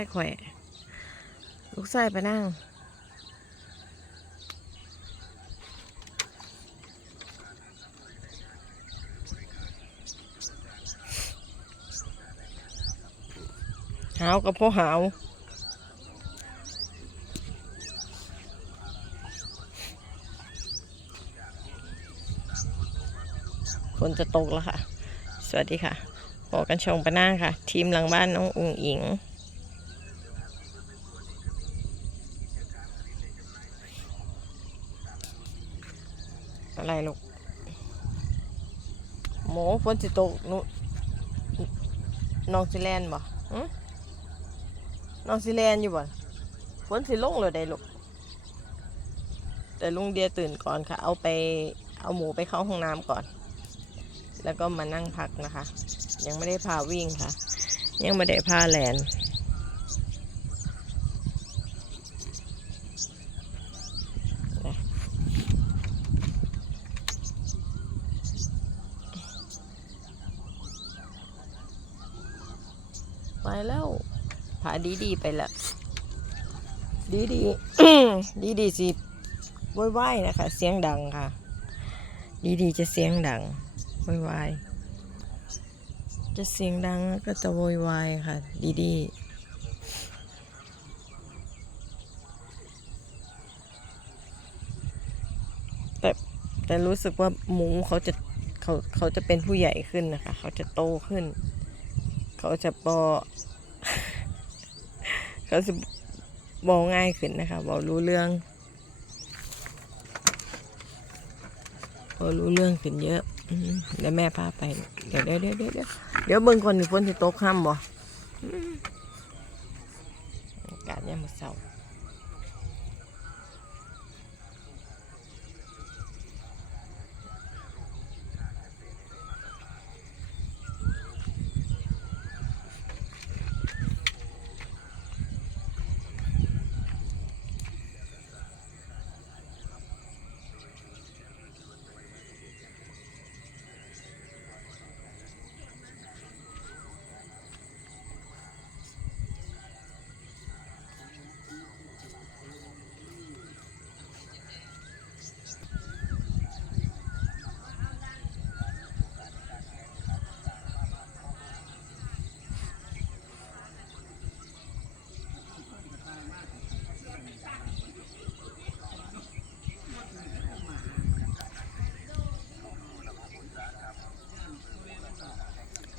ายข่อย ลูกชายไปนั่งหาวกับพ่อหาวฝนจะตกแล้วค่ะ สวัสดีค่ะพอกันชงปะนั่งค่ะ ทีมหลังบ้านน้องอุงอิง อะไรลูกหมูฝนสิตกนุน้องสิแลนบ่น้องสิแลนอยู่บ่ฝนสิลงเลยได้ลูกแต่ลุงเดียตื่นก่อนค่ะ เอาไปเอาหมูไปเข้าห้องน้ำก่อน แล้วก็มานั่งพักนะคะ ยังไม่ได้พาวิ่งค่ะ ยังไม่ได้พาแลน แล้วพาดีดีๆไปละดีดีดีดีๆสิโวยวายนะคะ เสียงดังค่ะ ดีดีๆจะเสียงดังโวยวายจะเสียงดังแล้วก็จะโวยวายค่ะ ดีดีแต่แต่รู้สึกว่าหมูเขาจะเขาเขาจะเป็นผู้ใหญ่ขึ้นนะคะ เขาจะโตขึ้น เขาจะบอเขาจะบอกง่ายขึ้นนะคะบอกรู้เรื่องบอกรู้เรื่องขึ้นเยอะเดี๋ยวแม่พาไป เดี๋ยวเดี๋ยวเดี๋ยวเดี๋ยวเดี๋ยวเบิ่งคนที่คนที่โต๊ะข้ามบ่อืมอากาศยามมื้อเช้า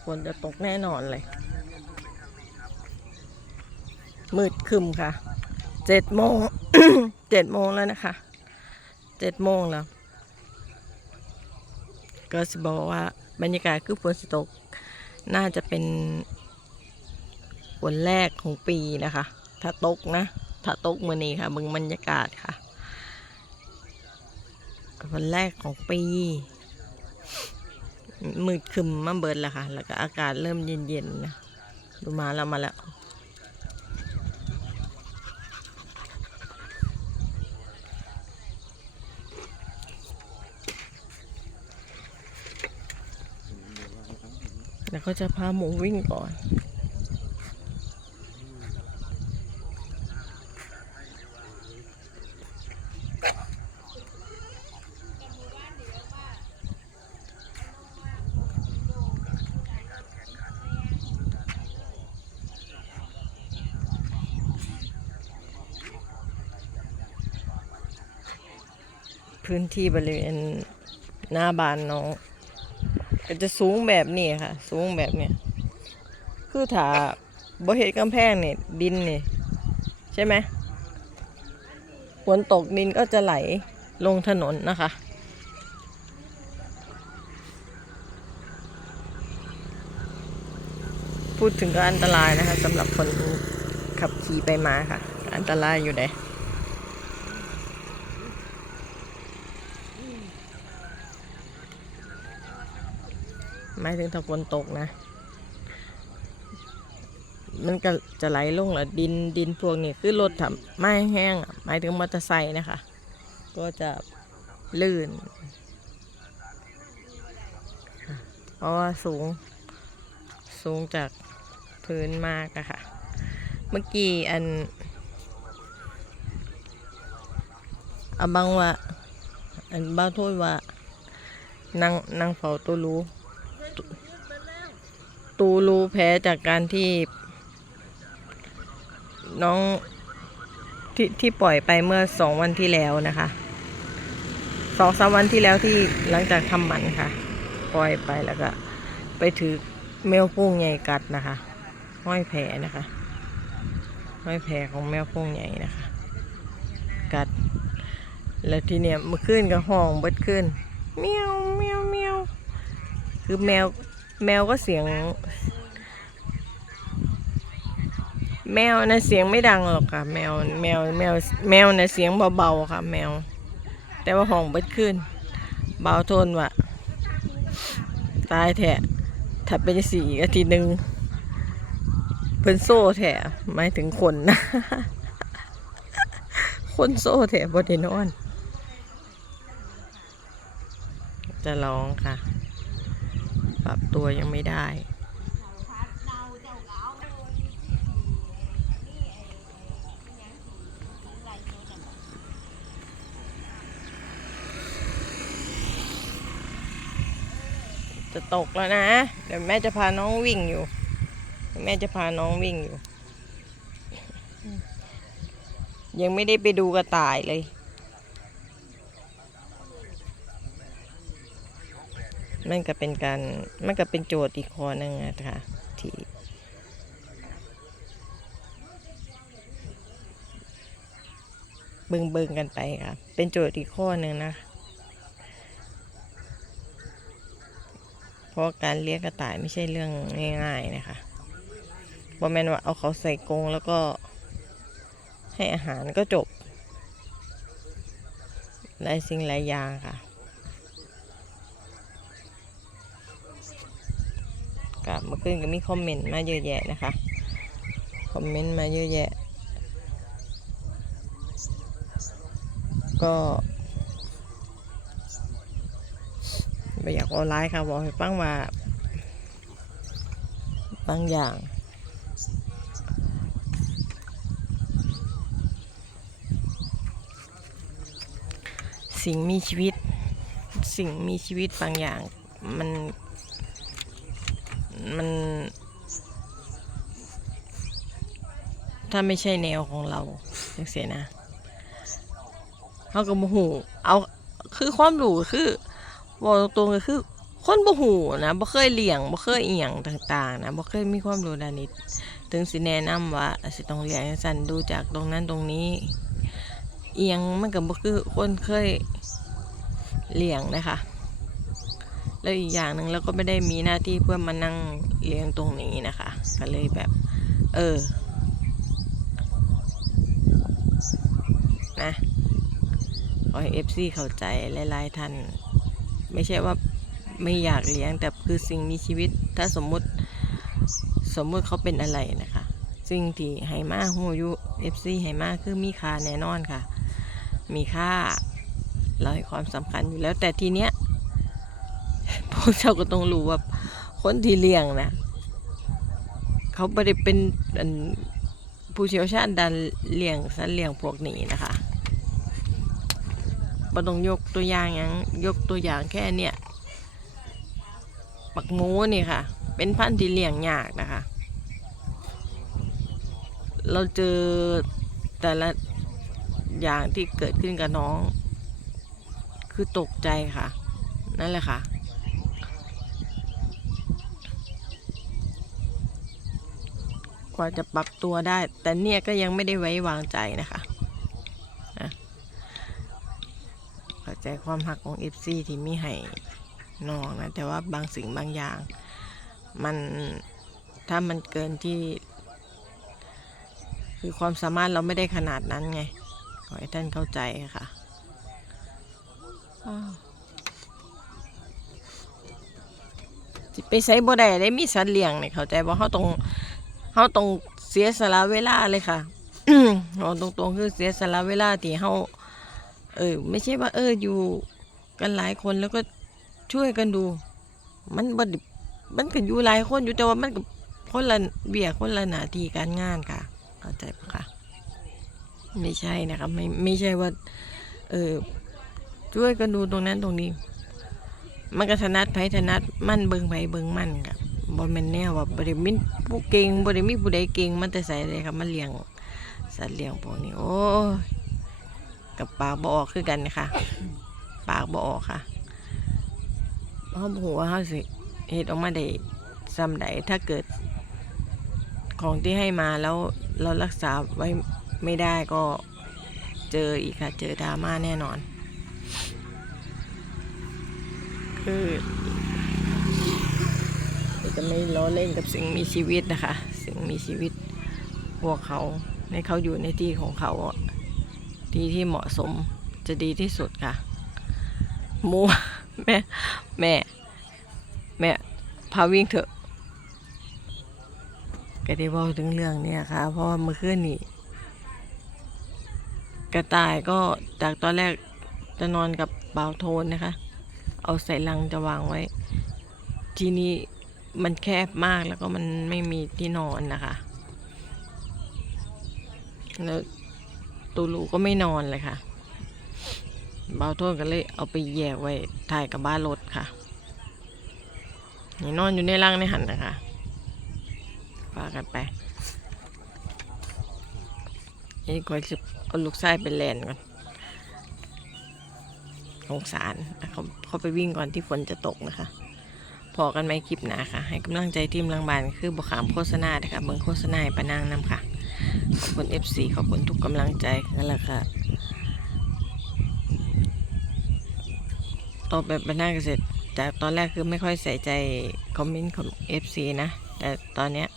ฝนจะตกแน่นอนเลย มืดคึมค่ะ เจ็ดโมง เจ็ดโมงแล้วนะคะ เจ็ดโมงแล้ว ก็จะบอกว่าบรรยากาศคือฝนตก น่าจะเป็นฝนแรกของปีนะคะ ถ้าตกนะ ถ้าตกมือนี้ค่ะเบึงบรรยากาศค่ะฝนแรกของปี มืดคึมมาเบิดแล้วค่ะ แล้วก็อากาศเริ่มเย็นๆนะดูมาแล้วมาแล้วแล้วก็จะพาหมูวิ่งก่อน พื้นที่บริเวณหน้าบ้านน้องก็จะสูงแบบนี้ค่ะ สูงแบบเนี้ยคือถ้าบ่เฮ็ดกำแพงเนี่ยดินเนี่ยใช่ไหมฝนตกดินก็จะไหลลงถนนนะคะ พูดถึงก็อันตรายนะคะสำหรับคนขับขี่ไปมาค่ะ อันตรายอยู่เด้ หมายถึงถ้าฝนตกนะ มันก็จะไหลลงแล้วดินดินพวกนี้คือรถทำไม่แห้งหมายถึงมอเตอร์ไซค์นะคะ ก็จะลื่น เพราะว่าสูงสูงจากพื้นมากอะค่ะเมื่อกี้อันอาบังว่าอันบ้าโทษว่านั่งนั่งเฝ้าตัวรู้ ตูรู้แพ้จากการที่ น้องที่ที่ปล่อยไปเมื่อสองวันที่แล้วนะคะสองสามวันที่แล้วที่หลังจากทำหมันค่ะ ปล่อยไปแล้วก็ ไปถือแมวพุ่งใหญ่กัดนะคะ ห้อยแผลนะคะห้อยแผลของแมวพุ่งใหญ่นะคะ กัด แล้วทีเนี้ยมื่อคืนก็ห้องเบิดขึ้นเมียวเมียวเมียวคือแมว แมวก็เสียง แมวนะเสียงไม่ดังหรอกค่ะ แมวแมวแมวแมวนะเสียงเบาๆค่ะ แมว แต่ว่าห้องเบิดขึ้น เบาทนว่ะ ตายแท้ถ้าเป็นสีอีกอาทิตย์หนึ่งเพิ่นโซ่แท้หมายถึงคนนะ คนโซ่แท้บไดนอน จะร้องค่ะ ปรับตัวยังไม่ได้ จะตกแล้วนะ เดี๋ยวแม่จะพาน้องวิ่งอยู่ แม่จะพาน้องวิ่งอยู่ ยังไม่ได้ไปดูกระต่ายเลย มันก็เป็นการมันก็เป็นโจทย์อีกข้อหนึงนะคะที่เบิ่งเบิ่งๆกันไปค่ะ เป็นโจทย์อีกข้อหนึ่งนะเพราะการเลี้ยงกระต่ายไม่ใช่เรื่องง่ายๆนะคะบ่แมนว่าเอาเขาใส่กรงแล้วก็ให้อาหารก็จบหลายสิ่งหลายอย่างค่ะ กับเมื่อคืนก็มีคอมเมนต์มาเยอะแยะนะคะ คอมเมนต์มาเยอะแยะ ก็ไม่อยากเอาไลน์ค่ะบอกให้ฟังว่าบางอย่าง สิ่งมีชีวิต สิ่งมีชีวิตบางอย่างมัน ถ้าไม่ใช่แนวของเราจังเสียนะเขาก็บ่หูเอาคือความรู้คือบอกตรงๆก็คือ คนบ่หูนะบ่เคยเลี้ยงบ่เคยเอียงต่างๆนะบ่เคยมีความรู้ด้านนี้ถึงสิแนะนำว่าสิต้องเลี้ยงจังซั่นดูจากตรงนั้นตรงนี้ เอียงมันก็บ่คือคนเคยเลี้ยงนะคะแล้วอีกอย่างหนึ่งเราก็ไม่ได้มีหน้าที่เพื่อมานั่งเลี้ยงตรงนี้นะคะ ก็เลยแบบ เออ นะขอให้เอฟซีเข้าใจหลายๆท่านไม่ใช่ว่าไม่อยากเลี้ยงแต่คือสิ่งมีชีวิต ถ้าสมมุติสมมุติเขาเป็นอะไรนะคะสิ่งที่ให้มาหูอยูเอฟซีให้มาคือมีค่าแน่นอนค่ะ มีค่าเราให้ความสำคัญอยู่แล้วแต่ทีเนี้ยพวกเจ้าก็ต้องรู้ว่าคนที่เลี้ยงนะเขาไม่ได้เป็นอันผู้เชี่ยวชาญด้านเลี้ยงสัตว์เลี้ยงพวกนี้นะคะ บ่ต้องยกตัวอย่างหยังยกตัวอย่างแค่เนี่ยปักหมูนี่ค่ะ เป็นพันธุ์ที่เลี้ยงยากนะคะ เราเจอแต่ละอย่างที่เกิดขึ้นกับน้อง คือตกใจค่ะ นั่นแหละค่ะ กว่าจะปรับตัวได้ แต่เนี่ยก็ยังไม่ได้ไว้วางใจนะคะเข้า ใจความหักของ FC ที่มีให้น้องนะ แต่ว่าบางสิ่งบางอย่าง มันถ้ามันเกินที่ คือความสามารถเราไม่ได้ขนาดนั้นไง ขอให้ท่านเข้าใจค่ะอ้าวสิไปใช้บ่ได้ได้มีสัตว์เลี้ยงเนี่ยเข้าใจว่าเขาต้องเขาต้องเสียสละเวลาเลยค่ะเอาตรงๆคือเสียสละเวลาที่เขา เออ ไม่ใช่ว่า เอออยู่กันหลายคนแล้วก็ช่วยกันดู มันบ่ได้มันก็อยู่หลายคนอยู่แต่ว่ามันก็คนละเบียคนละหนาทีการงานค่ะเข้าใจปะคะไม่ใช่นะคะไม่ไม่ใช่ว่า เออช่วยกันดูตรงนั้นตรงนี้ มันก็ถนัดไผถนัดมั่นเบิงไผเบิงมั่นกับบอแมนแนวว่าบริมิผู้เก่งบริมีผู้ใดเก่งมันแต่ใส่เลยครับมันเลี้ยงสัตว์เลี้ยงพวกนี้โอ้ย กับปากบออกคือกันนะคะปากบออกค่ะเขาบอกว่าเขาสิเฮ็ดออกมาได้ซ้ำใดถ้าเกิด ของที่ให้มาแล้วเรารักษาไว้ไม่ได้ก็เจออีกค่ะ เจอดราม่าแน่นอน คือจะไม่ล้อเล่นกับสิ่งมีชีวิตนะคะ สิ่งมีชีวิตพวกเขา ในเขาอยู่ในที่ของเขาอะ ที่ที่เหมาะสมจะดีที่สุดค่ะมัวแม่แม่แม่พาวิ่งเถอะก็ได้บอกถึงเรื่องเนี้ค่ะ เพราะว่าเมื่อคืนนี้กระต่ายก็จากตอนแรกจะนอนกับบ่าวโทนนะคะ เอาใส่ลังจะวางไว้ ทีนี้มันแคบมากแล้วก็มันไม่มีที่นอนนะคะ แล้ว ตูลูก็ไม่นอนเลยค่ะเบาโทนก็เลยเอาไปแยกไว้ถ่ายกับบ้านรถค่ะนี่นอนอยู่ในรังในหันนะคะพากกันไปนี่ก่อนจะเอาลูกไส้ไปแลนก่อนสงสารเขาเขาไปวิ่งก่อนที่ฝนจะตกนะคะ พอกันไหมคลิปหนาค่ะ ให้กำลังใจทีมลังบานคือบขามโฆษณานะคะเบิ่งโฆษณาให้ปนางนำค่ะ ขอบคุณ FC ขอบคุณทุกกำลังใจนั่นแหละค่ะตอบแบบปะนาเกษตรจากตอนแรกคือไม่ค่อยใส่ใจคอมเมนต์ของ FC นะ แต่ตอนเนี้ย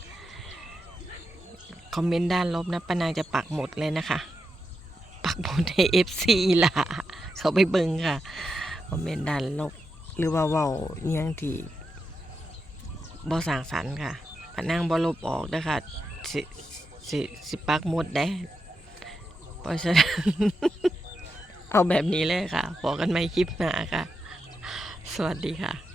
คอมเมนต์ด้านลบนะปะนางจะปักหมดเลยนะคะ ปักหมดให้ FC ล่ะ เขาไปเบิ่งค่ะ คอมเมนต์ด้านลบ หรือว่าเว้าเนียงที่บ่สร้างสรรค์ค่ะปะนางบ่ลบออกนะคะ สิสิปักหมดได้เพราะฉะนั้นเอาแบบนี้เลยค่ะพอกันไหมคลิปหน้าค่ะ สวัสดีค่ะ